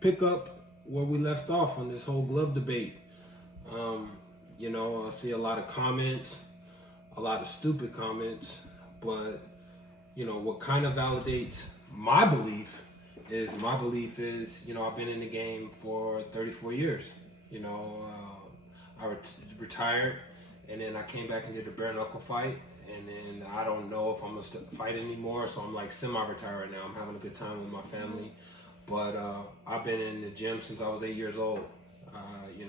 pick up where we left off on this whole glove debate. I see a lot of comments, a lot of stupid comments, but what kind of validates my belief is I've been in the game for 34 years. I retired, and then I came back and did a bare knuckle fight, and then I don't know if I'm gonna fight anymore, so I'm like semi-retired right now. I'm having a good time with my family, but I've been in the gym since I was 8 years old.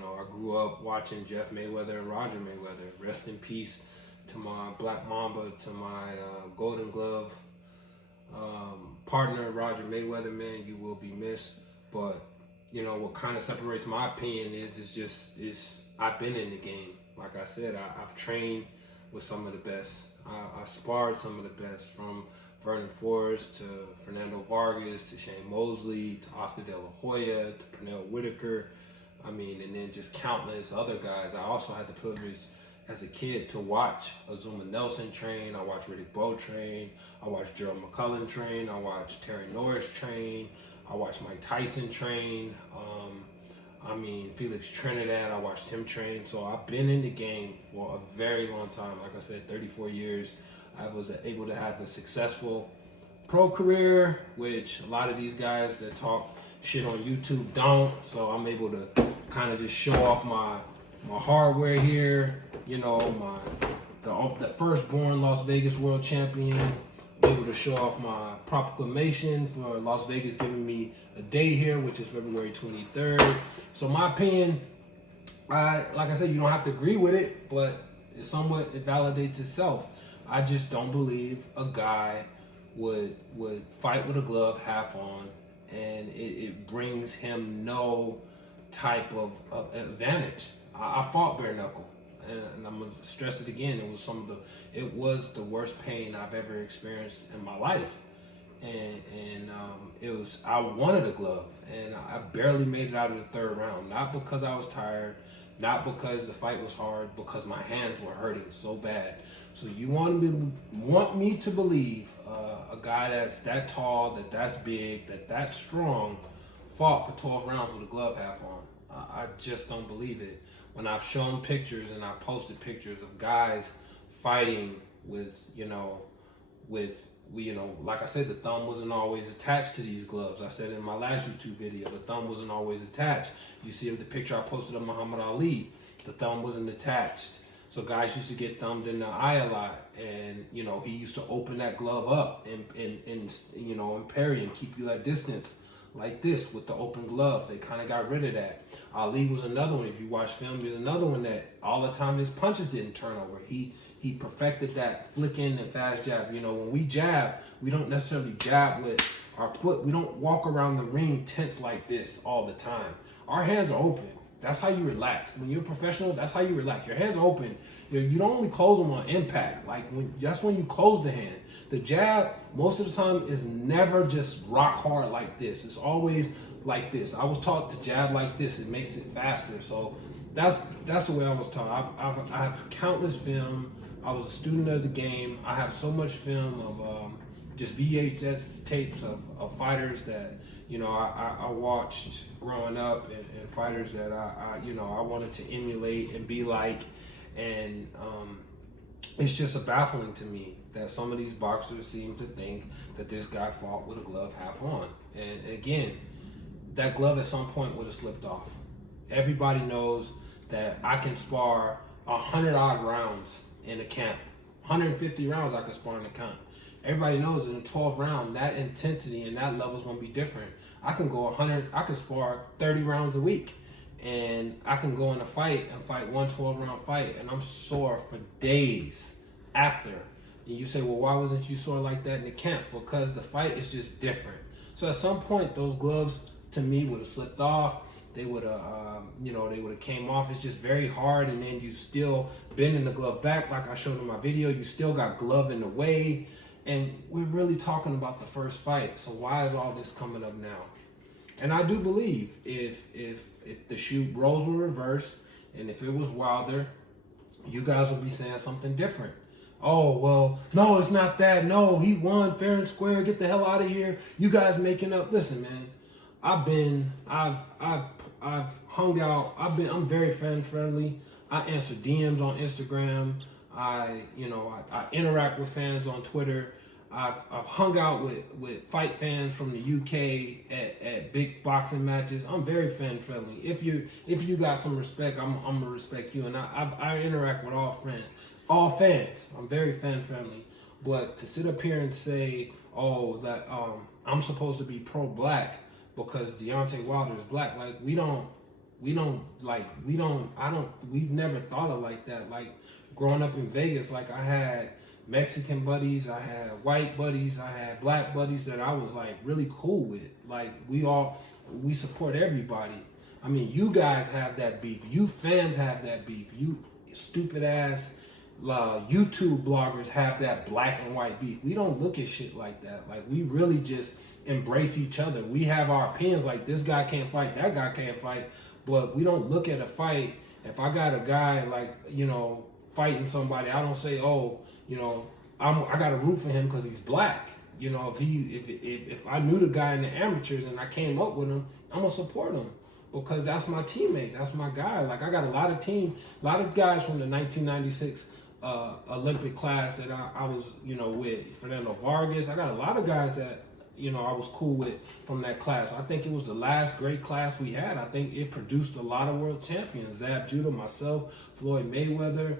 I grew up watching Jeff Mayweather and Roger Mayweather. Rest in peace to my Black Mamba, to my Golden Glove partner, Roger Mayweather. Man, you will be missed. But what kind of separates my opinion is I've been in the game. Like I said, I've trained with some of the best. I sparred some of the best, from Vernon Forrest to Fernando Vargas to Shane Mosley to Oscar De La Hoya to Pernell Whitaker. And then just countless other guys. I also had the privilege as a kid to watch Azuma Nelson train. I watched Riddick Bowe train. I watched Gerald McCullough train. I watched Terry Norris train. I watched Mike Tyson train. Felix Trinidad, I watched him train. So I've been in the game for a very long time. Like I said, 34 years. I was able to have a successful pro career, which a lot of these guys that talk shit on YouTube don't. So I'm able to kind of just show off my hardware here. The firstborn Las Vegas world champion. I'm able to show off my proclamation for Las Vegas giving me a day here, which is February 23rd. So my opinion, like I said, you don't have to agree with it, but it validates itself. I just don't believe a guy would fight with a glove half on, and it brings him no type of advantage. I fought bare knuckle, and I'm gonna stress it again. It was the worst pain I've ever experienced in my life, and I wanted a glove, and I barely made it out of the third round. Not because I was tired, not because the fight was hard, because my hands were hurting so bad. So you want me to believe a guy that's that tall, that's big, that's strong, fought for 12 rounds with a glove half on? I just don't believe it. When I've shown pictures and I posted pictures of guys fighting with like I said, the thumb wasn't always attached to these gloves. I said in my last YouTube video, the thumb wasn't always attached. You see the picture I posted of Muhammad Ali, the thumb wasn't attached. So guys used to get thumbed in the eye a lot, and he used to open that glove up and parry and keep you at distance like this with the open glove. They kind of got rid of that. Ali was another one. If you watch film, there's another one that all the time his punches didn't turn over. He perfected that flicking and fast jab. When we jab, we don't necessarily jab with our foot. We don't walk around the ring tense like this all the time. Our hands are open. That's how you relax. When you're a professional, that's how you relax. Your hands are open. You don't only close them on impact. That's when you close the hand. The jab, most of the time, is never just rock hard like this. It's always like this. I was taught to jab like this. It makes it faster. So that's the way I was taught. I have countless film. I was a student of the game. I have so much film of just VHS tapes of fighters that I watched growing up, and fighters that I wanted to emulate and be like, and it's just baffling to me that some of these boxers seem to think that this guy fought with a glove half on. And again, that glove at some point would have slipped off. Everybody knows that I can spar 100 odd rounds in a camp. 150 rounds I can spar in a camp. Everybody knows that in 12 rounds, that intensity and that level is going to be different. I can spar 30 rounds a week, and I can go in a fight and fight one 12-round fight, and I'm sore for days after. And you say, well, why wasn't you sore like that in the camp? Because the fight is just different. So at some point, those gloves to me would have slipped off. They would have, came off. It's just very hard, and then you still bending the glove back, like I showed in my video. You still got glove in the way. And we're really talking about the first fight. So why is all this coming up now? And I do believe if the roles were reversed, and if it was Wilder, you guys would be saying something different. Oh, well, no, it's not that. No, he won fair and square. Get the hell out of here. You guys making up. Listen, man, I've hung out. I'm very fan friendly. I answer DMs on Instagram. I interact with fans on Twitter. I've hung out with fight fans from the UK at big boxing matches. I'm very fan friendly. If you got some respect, I'm gonna respect you. And I interact with all fans. I'm very fan friendly. But to sit up here and say, oh, that I'm supposed to be pro black because Deontay Wilder is black, like we've never thought of like that. Like growing up in Vegas, like I had Mexican buddies, I had white buddies, I had black buddies that I was like really cool with. Like we support everybody. I mean, you guys have that beef. You fans have that beef. You stupid ass YouTube bloggers have that black and white beef. We don't look at shit like that. Like we really just embrace each other. We have our opinions like this guy can't fight, that guy can't fight, but we don't look at a fight. If I got a guy like, fighting somebody, I don't say, oh, I got to root for him because he's black. If I knew the guy in the amateurs and I came up with him, I'm gonna support him because that's my teammate, that's my guy. Like I got a lot of guys from the 1996 Olympic class that I was, with Fernando Vargas. I got a lot of guys that I was cool with from that class. I think it was the last great class we had. I think it produced a lot of world champions. Zab Judah, myself, Floyd Mayweather,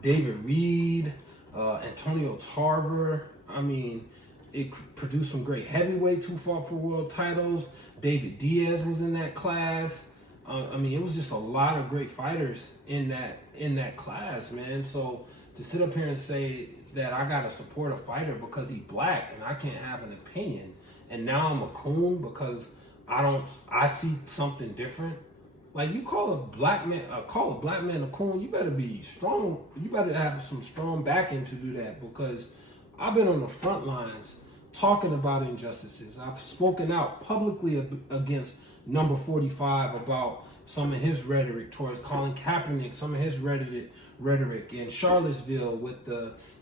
David Reed, Antonio Tarver. I mean, it produced some great heavyweights who fought for world titles. David Diaz was in that class. It was just a lot of great fighters in that class, man. So to sit up here and say that I gotta support a fighter because he's black and I can't have an opinion, and now I'm a coon because I see something different. Like you call a black man a coon, you better be strong. You better have some strong backing to do that because I've been on the front lines talking about injustices. I've spoken out publicly against number 45 about some of his rhetoric towards Colin Kaepernick, some of his rhetoric in Charlottesville with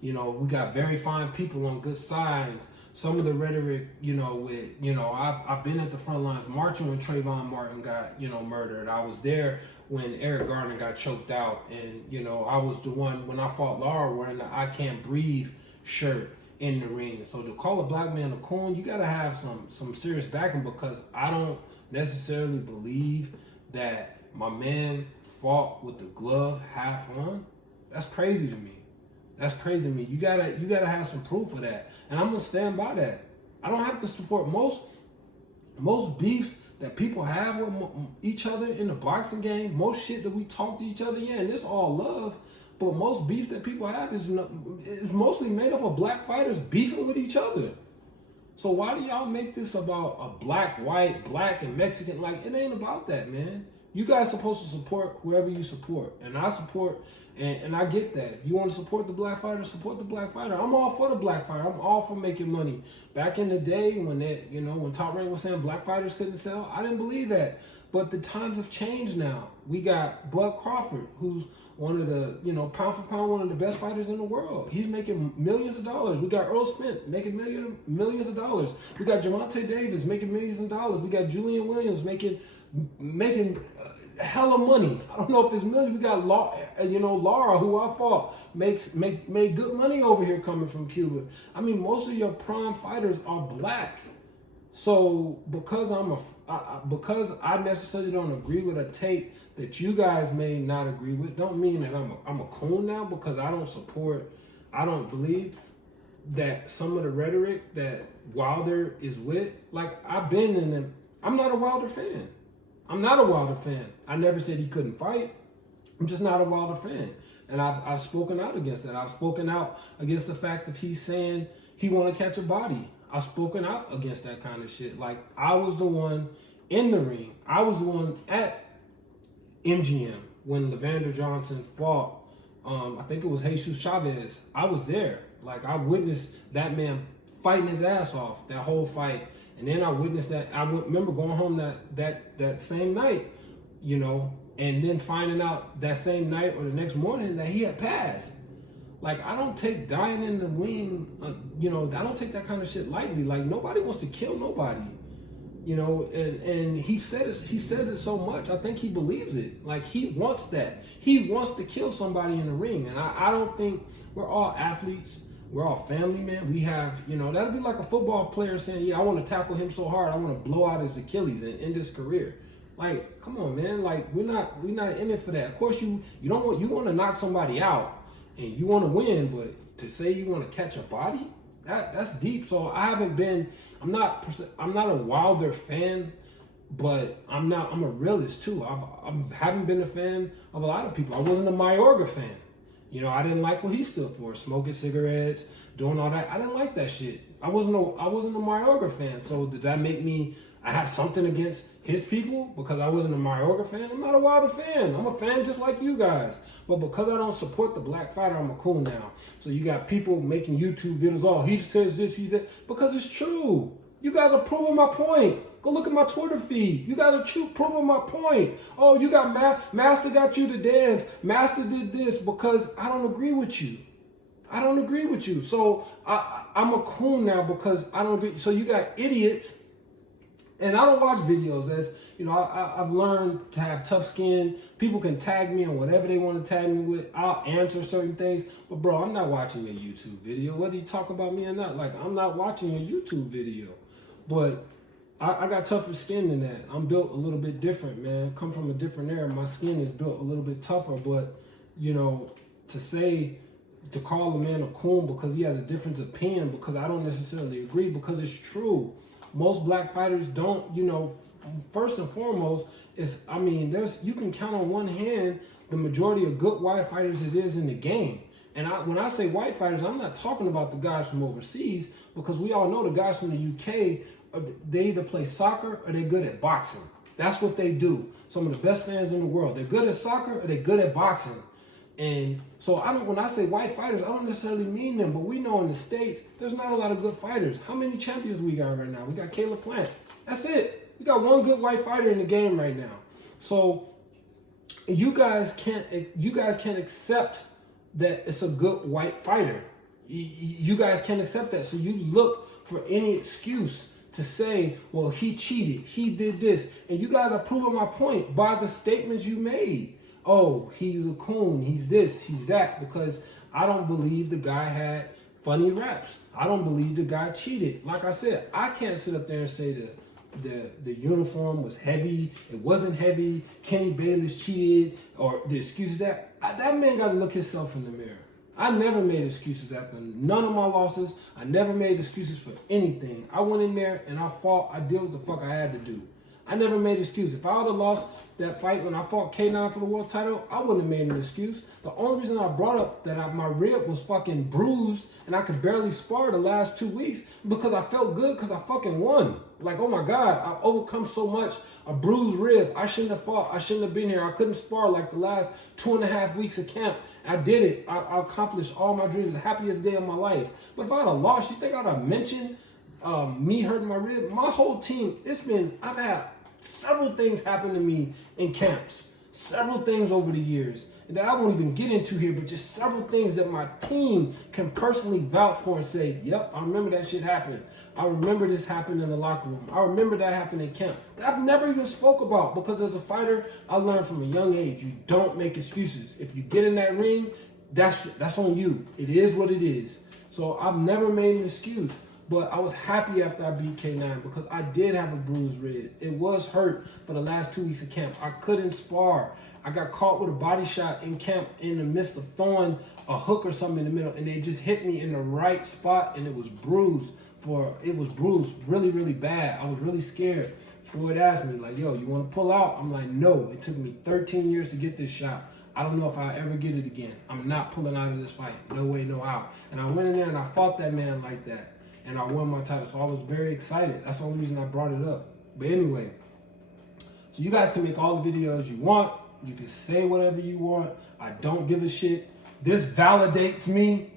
we got very fine people on good sides. Some of the rhetoric, I've been at the front lines marching when Trayvon Martin got, murdered. I was there when Eric Garner got choked out. And, I was the one when I fought Lara wearing the I Can't Breathe shirt in the ring. So to call a black man a coon, you got to have some serious backing because I don't necessarily believe that my man fought with the glove half on. That's crazy to me. That's crazy to me. You gotta have some proof of that, and I'm gonna stand by that. I don't have to support most beefs that people have with each other in the boxing game. Most shit that we talk to each other, and it's all love. But most beef that people have is mostly made up of black fighters beefing with each other. So why do y'all make this about a black, white, black, and Mexican? Like it ain't about that, man. You guys supposed to support whoever you support, and I support. And I get that. If you want to support the black fighter, support the black fighter. I'm all for the black fighter. I'm all for making money. Back in the day when when Top Rank was saying black fighters couldn't sell, I didn't believe that. But the times have changed now. We got Bud Crawford, who's one of the, pound for pound, one of the best fighters in the world. He's making millions of dollars. We got Earl Spence making millions of dollars. We got Gervonta Davis making millions of dollars. We got Julian Williams making hella money. I don't know if it's millions. We got Lara, who I fought, made good money over here coming from Cuba. I mean, most of your prime fighters are black. So because because I necessarily don't agree with a take that you guys may not agree with, don't mean that I'm a coon now because I don't believe that some of the rhetoric that Wilder is with, like I've been in them. I'm not a Wilder fan. I never said he couldn't fight. I'm just not a Wilder fan. And I've spoken out against that. I've spoken out against the fact that he's saying he want to catch a body. I've spoken out against that kind of shit. Like, I was the one in the ring. I was the one at MGM when Levander Johnson fought, I think it was Jesus Chavez. I was there. Like, I witnessed that man fighting his ass off, that whole fight. And then I witnessed that. I remember going home that same night, and then finding out that same night or the next morning that he had passed. Like, I don't take dying in the wing, I don't take that kind of shit lightly. Like, nobody wants to kill nobody. You know, and he says it so much. I think he believes it. Like, he wants that. He wants to kill somebody in the ring. And I don't think we're all athletes. We're all family, man. We have, you know, that'd be like a football player saying, yeah, I want to tackle him so hard, I want to blow out his Achilles and end his career. Like, come on, man. Like, we're not in it for that. Of course, you want to knock somebody out and you want to win, but to say you want to catch a body, that's deep. So I'm not a Wilder fan, but I'm a realist too. I haven't been a fan of a lot of people. I wasn't a Mayorga fan. You know, I didn't like what he stood for, smoking cigarettes, doing all that. I didn't like that shit. I wasn't a Mayorga fan. So did that make me I have something against his people because I wasn't a Mayorga fan? I'm not a Wilder fan. I'm a fan just like you guys. But because I don't support the black fighter, I'm a cool now. So you got people making YouTube videos, oh, he says this, he said, because it's true. You guys are proving my point. Go look at my Twitter feed. You guys are proving my point. Oh, you got Master got you to dance. Master did this because I don't agree with you. I don't agree with you. So I'm a coon now because I don't agree. So you got idiots, and I don't watch videos. As you know, I've learned to have tough skin. People can tag me on whatever they want to tag me with. I'll answer certain things. But bro, I'm not watching your YouTube video. Whether you talk about me or not, like, I'm not watching your YouTube video. But I got tougher skin than that. I'm built a little bit different, man. Come from a different era. My skin is built a little bit tougher. But, you know, to call a man a coon because he has a different opinion, because I don't necessarily agree, because it's true. Most black fighters don't, you know, first and foremost, you can count on one hand the majority of good white fighters it is in the game. And when I say white fighters, I'm not talking about the guys from overseas, because we all know the guys from the UK, they either play soccer or they're good at boxing. That's what they do. Some of the best fans in the world. They're good at soccer or they're good at boxing. And so when I say white fighters, I don't necessarily mean them, but we know in the States, there's not a lot of good fighters. How many champions we got right now? We got Caleb Plant. That's it. We got one good white fighter in the game right now. So you guys can't accept that it's a good white fighter. You guys can't accept that. So you look for any excuse to say, well, he cheated, he did this. And you guys are proving my point by the statements you made. Oh, he's a coon, he's this, he's that, because I don't believe the guy had funny raps. I don't believe the guy cheated. Like I said, I can't sit up there and say that the uniform was heavy, it wasn't heavy, Kenny Bayless cheated, or the excuses that man got to look himself in the mirror. I never made excuses after none of my losses. I never made excuses for anything. I went in there and I fought. I did what the fuck I had to do. I never made an excuse. If I would have lost that fight when I fought K9 for the world title, I wouldn't have made an excuse. The only reason I brought up that my rib was fucking bruised and I could barely spar the last 2 weeks because I felt good because I fucking won. Like, oh my God, I've overcome so much. A bruised rib. I shouldn't have fought. I shouldn't have been here. I couldn't spar like the last 2.5 weeks of camp. I did it. I accomplished all my dreams. The happiest day of my life. But if I'd have lost, you think I'd have mentioned me hurting my rib? My whole team, I've had several things happen to me in camps. Several things over the years that I won't even get into here, but just several things that my team can personally vouch for and say, yep, I remember that shit happened. I remember this happened in the locker room. I remember that happened in camp. That I've never even spoke about, because as a fighter, I learned from a young age, you don't make excuses. If you get in that ring, that's on you. It is what it is. So I've never made an excuse. But I was happy after I beat K9 because I did have a bruised rib. It was hurt for the last 2 weeks of camp. I couldn't spar. I got caught with a body shot in camp in the midst of throwing a hook or something in the middle, and they just hit me in the right spot, and it was bruised really, really bad. I was really scared. Floyd asked me, like, yo, you want to pull out? I'm like, no. It took me 13 years to get this shot. I don't know if I'll ever get it again. I'm not pulling out of this fight. No way, no how. And I went in there and I fought that man like that. And I won my title, so I was very excited. That's the only reason I brought it up. But anyway, so you guys can make all the videos you want. You can say whatever you want. I don't give a shit. This validates me.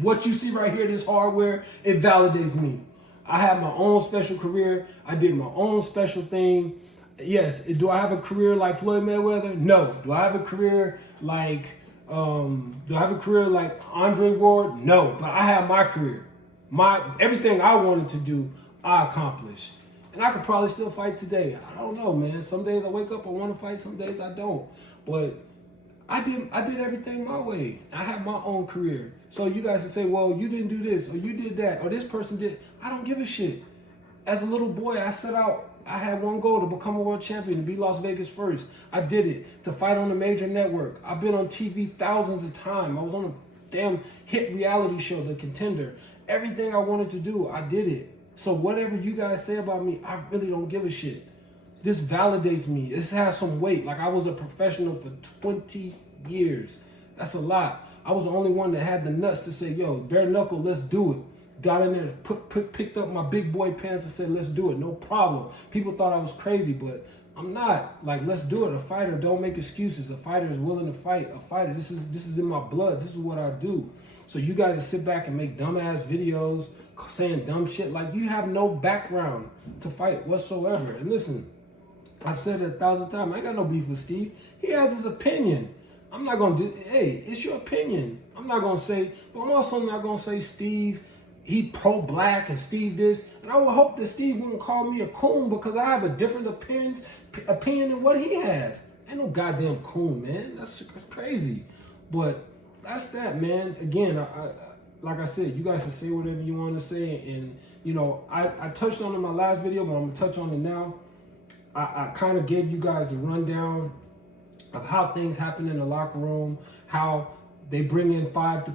What you see right here, this hardware, it validates me. I have my own special career. I did my own special thing. Yes, do I have a career like Floyd Mayweather? No. Do I have a career like Andre Ward? No. But I have my career. Everything I wanted to do, I accomplished. And I could probably still fight today. I don't know, man. Some days I wake up, I want to fight. Some days I don't. But I did everything my way. I have my own career. So you guys can say, well, you didn't do this, or you did that, or this person did. I don't give a shit. As a little boy, I set out. I had one goal, to become a world champion, to be Las Vegas first. I did it. To fight on a major network. I've been on TV thousands of times. I was on a damn hit reality show, The Contender. Everything I wanted to do, I did it. So whatever you guys say about me, I really don't give a shit. This validates me. This has some weight. Like, I was a professional for 20 years. That's a lot. I was the only one that had the nuts to say, yo, bare knuckle, let's do it. Got in there, picked up my big boy pants and said, let's do it. No problem. People thought I was crazy, but I'm not. Like, let's do it. A fighter don't make excuses. A fighter is willing to fight. A fighter, this is in my blood. This is what I do. So you guys will sit back and make dumbass videos saying dumb shit. Like, you have no background to fight whatsoever. And listen, I've said it 1,000 times. I ain't got no beef with Steve. He has his opinion. I'm not going to do, hey, it's your opinion. I'm not going to say, but I'm also not going to say Steve, he pro-black and Steve this. And I would hope that Steve wouldn't call me a coon because I have a different opinion than what he has. Ain't no goddamn coon, man. That's crazy. But that's that, man. Again, I like I said, you guys can say whatever you want to say. And, you know, I touched on it in my last video, but I'm going to touch on it now. I kind of gave you guys the rundown of how things happen in the locker room, how they bring in five to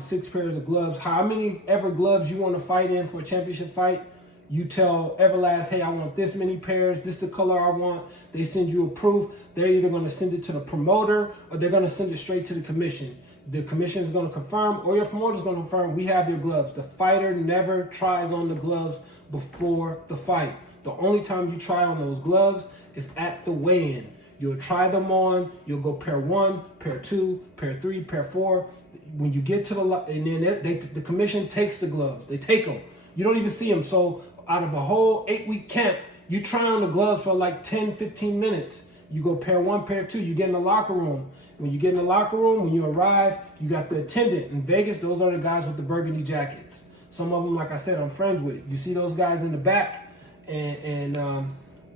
six pairs of gloves. How many ever gloves you want to fight in for a championship fight, you tell Everlast, hey, I want this many pairs, this is the color I want. They send you a proof. They're either going to send it to the promoter or they're going to send it straight to the commission. The commission is going to confirm, or your promoter is going to confirm, we have your gloves. The fighter never tries on the gloves before the fight. The only time you try on those gloves is at the weigh-in. You'll try them on, you'll go pair 1, pair 2, pair 3, pair 4. When you get to and then the commission takes the gloves. They take them. You don't even see them. So out of a whole 8-week camp, you try on the gloves for like 10, 15 minutes. You go pair 1, pair 2, you get in the locker room. When you get in the locker room, when you arrive, you got the attendant. In Vegas, those are the guys with the burgundy jackets. Some of them, like I said, I'm friends with. You see those guys in the back, and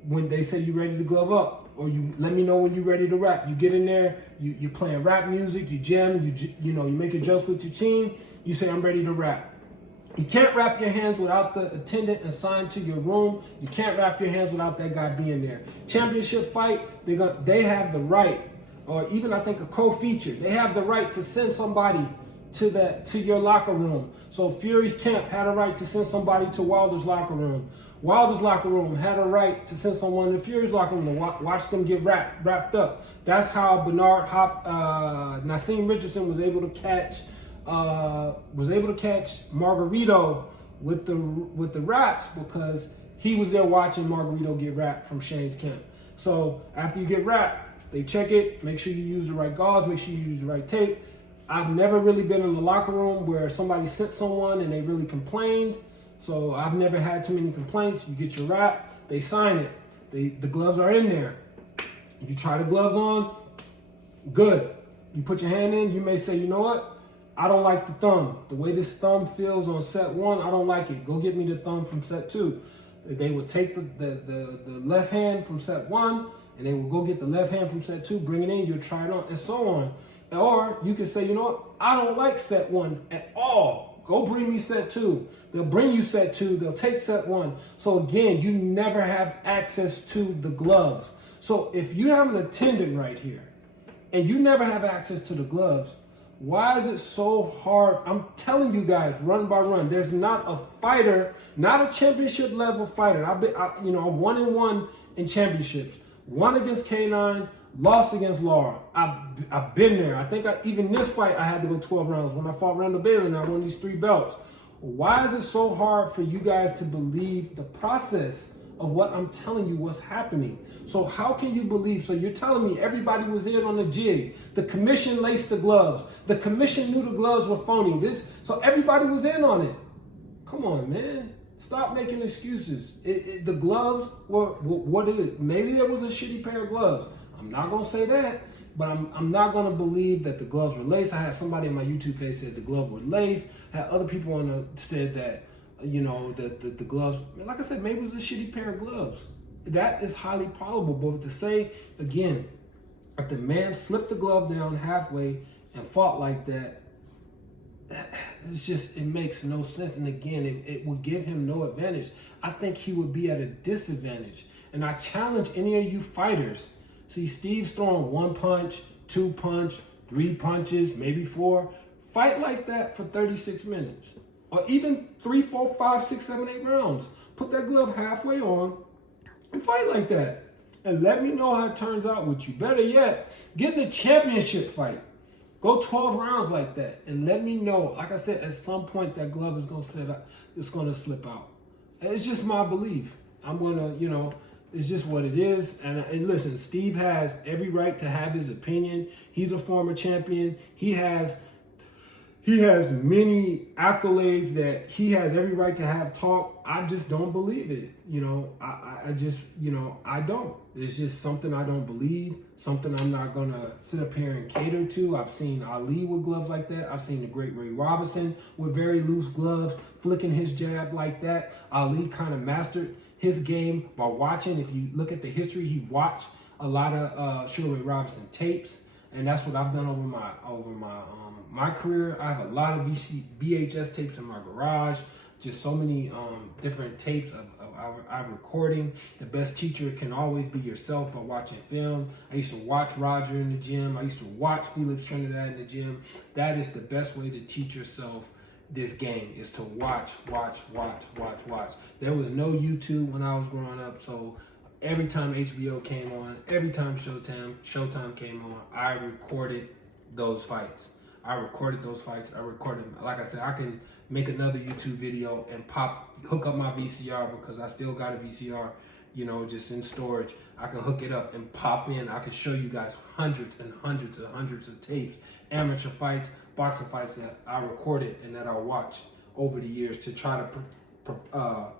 when they say you ready to glove up, or you let me know when you're ready to rap. You get in there, you're playing rap music, you jam, you making jokes with your team. You say, I'm ready to rap. You can't wrap your hands without the attendant assigned to your room. You can't wrap your hands without that guy being there. Championship fight, they have the right, or even I think a co-feature, they have the right to send somebody to your locker room. So Fury's camp had a right to send somebody to Wilder's locker room. Wilder's locker room had a right to send someone to Fury's locker room to watch them get wrapped up. That's how Naseem Richardson was able to catch Margarito with the wraps, because he was there watching Margarito get wrapped from Shane's camp. So after you get wrapped, they check it, make sure you use the right gauze, make sure you use the right tape. I've never really been in the locker room where somebody sent someone and they really complained. So I've never had too many complaints. You get your wrap, they sign it. The gloves are in there. You try the gloves on, good. You put your hand in, you may say, you know what? I don't like the thumb. The way this thumb feels on set 1, I don't like it. Go get me the thumb from set 2. They will take the left hand from set 1, and they will go get the left hand from set 2, bring it in, you'll try it on, and so on. Or you can say, you know what? I don't like set 1 at all. Go bring me set 2. They'll bring you set 2. They'll take set 1. So again, you never have access to the gloves. So if you have an attendant right here and you never have access to the gloves, why is it so hard? I'm telling you guys, run by run. There's not a fighter, not a championship level fighter. I'm 1-1 in championships. Won against K9, lost against Lara. I've been there. I think even this fight, I had to go 12 rounds. When I fought Randall Bailey and I won these 3 belts. Why is it so hard for you guys to believe the process of what I'm telling you, what's happening? So how can you believe? So you're telling me everybody was in on the jig. The commission laced the gloves. The commission knew the gloves were phony. So everybody was in on it. Come on, man. Stop making excuses. The gloves were what it is. Maybe there was a shitty pair of gloves. I'm not going to say that, but I'm not going to believe that the gloves were laced. I had somebody on my YouTube page said the gloves were laced. I had other people said that you know, the gloves. Like I said, maybe it was a shitty pair of gloves. That is highly probable. But to say, again, if the man slipped the glove down halfway and fought like that, it's just, it makes no sense. And again, it would give him no advantage. I think he would be at a disadvantage. And I challenge any of you fighters. See, Steve's throwing 1 punch, 2 punch, 3 punches, maybe 4. Fight like that for 36 minutes. Or even 3, 4, 5, 6, 7, 8 rounds. Put that glove halfway on and fight like that. And let me know how it turns out with you. Better yet, get in a championship fight. Go 12 rounds like that. And let me know. Like I said, at some point that glove is going to set up. It's going to slip out. It's just my belief. I'm going to, you know, it's just what it is. And listen, Steve has every right to have his opinion. He's a former champion. He has many accolades that he has every right to have talk. I just don't believe it. You know, I just, you know, I don't. It's just something I don't believe, something I'm not going to sit up here and cater to. I've seen Ali with gloves like that. I've seen the great Ray Robinson with very loose gloves, flicking his jab like that. Ali kind of mastered his game by watching. If you look at the history, he watched a lot of Sugar Ray Robinson tapes. And that's what I've done over my career. I have a lot of VHS tapes in my garage. Just so many different tapes of our recording. The best teacher can always be yourself by watching film. I used to watch Roger in the gym. I used to watch Felix Trinidad in the gym. That is the best way to teach yourself this game, is to watch. There was no YouTube when I was growing up, so every time HBO came on, every time Showtime came on, I recorded those fights. I recorded, like I said, I can make another YouTube video and hook up my VCR, because I still got a VCR, you know, just in storage. I can hook it up and pop in. I can show you guys hundreds of tapes, amateur fights, boxing fights that I recorded and that I watched over the years to try to,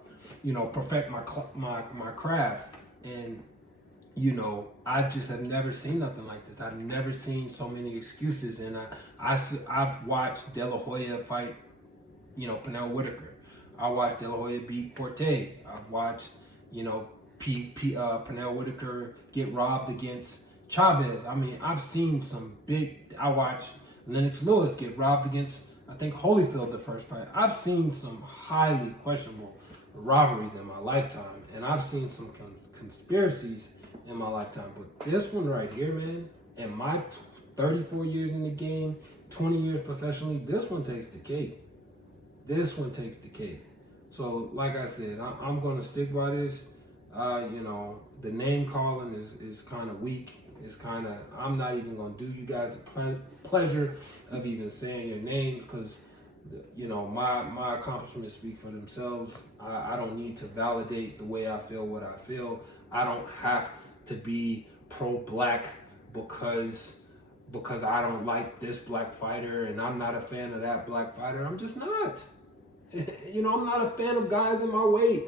you know, perfect my craft. And, you know, I just have never seen nothing like this. I've never seen so many excuses. And I've watched De La Hoya fight, you know, Pernell Whitaker. I watched De La Hoya beat Corte. I've watched, you know, Pernell Whitaker get robbed against Chavez. I mean, I've seen some I watched Lennox Lewis get robbed against, I think, Holyfield the first fight. I've seen some highly questionable robberies in my lifetime. And I've seen some conspiracies in my lifetime. But this one right here, man, in my 34 years in the game, 20 years professionally, this one takes the cake. This one takes the cake. So, like I said, I'm going to stick by this. You know, the name calling is kind of weak. It's kind of, I'm not even going to do you guys the pleasure of even saying your names, because, you know, my accomplishments speak for themselves. I don't need to validate the way I feel, what I feel. I don't have to be pro-black because I don't like this black fighter and I'm not a fan of that black fighter. I'm just not. You know, I'm not a fan of guys in my weight.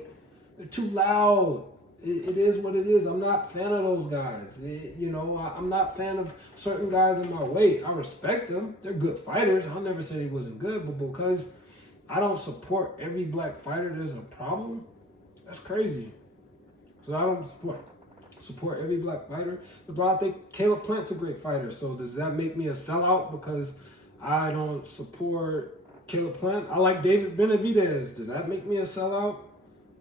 They're too loud. It is what it is. I'm not a fan of those guys. You know, I'm not a fan of certain guys in my weight. I respect them. They're good fighters. I'll never say they wasn't good, but because I don't support every black fighter, there's a problem. That's crazy. So I don't support every black fighter. But I think Caleb Plant's a great fighter. So does that make me a sellout because I don't support Caleb Plant? I like David Benavidez. Does that make me a sellout?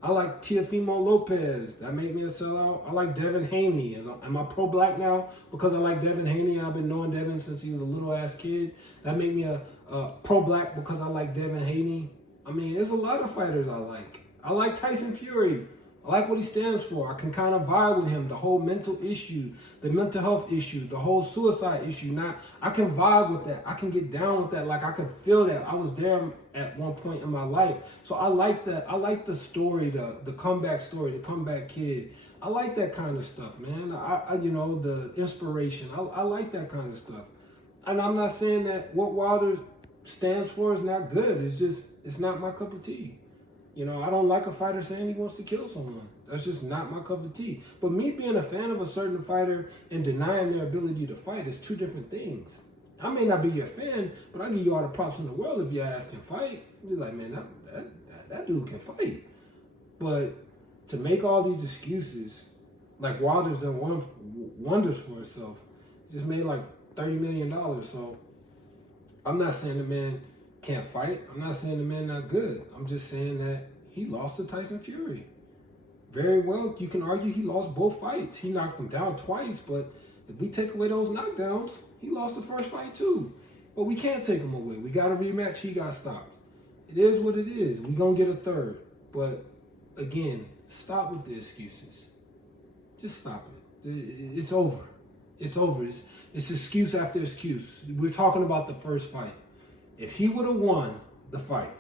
I like Teofimo Lopez. That make me a sellout. I like Devin Haney. Am I pro-black now because I like Devin Haney? I've been knowing Devin since he was a little-ass kid. That make me a pro-black because I like Devin Haney. I mean, there's a lot of fighters I like. I like Tyson Fury. I like what he stands for. I can kind of vibe with him. The whole mental issue, the mental health issue, the whole suicide issue. I can vibe with that. I can get down with that. Like, I can feel that. I was there at one point in my life. So I like that. I like the story, the comeback story, the comeback kid. I like that kind of stuff, man. You know, the inspiration. I like that kind of stuff. And I'm not saying that what Wilder stands for is not good. It's just, it's not my cup of tea. You know, I don't like a fighter saying he wants to kill someone. That's just not my cup of tea. But me being a fan of a certain fighter and denying their ability to fight is two different things. I may not be your fan, but I give you all the props in the world if your ass can fight. You're like, man, That dude can fight. But to make all these excuses, like Wilder's done wonders for himself. Just made like $30 million. So I'm not saying the man can't fight. I'm not saying the man not good. I'm just saying that he lost to Tyson Fury. Very well, you can argue he lost both fights. He knocked him down twice, but if we take away those knockdowns, he lost the first fight too. But we can't take him away. We got a rematch. He got stopped. It is what it is. We're going to get a third. But again, stop with the excuses. Just stop it. It's over. It's over. It's excuse after excuse. We're talking about the first fight. If he would have won the fight,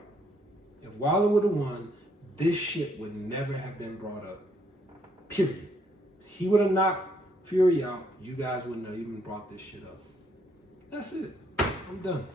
if Wilder would have won, this shit would never have been brought up. Period. He would have knocked Fury out. You guys wouldn't have even brought this shit up. That's it. I'm done.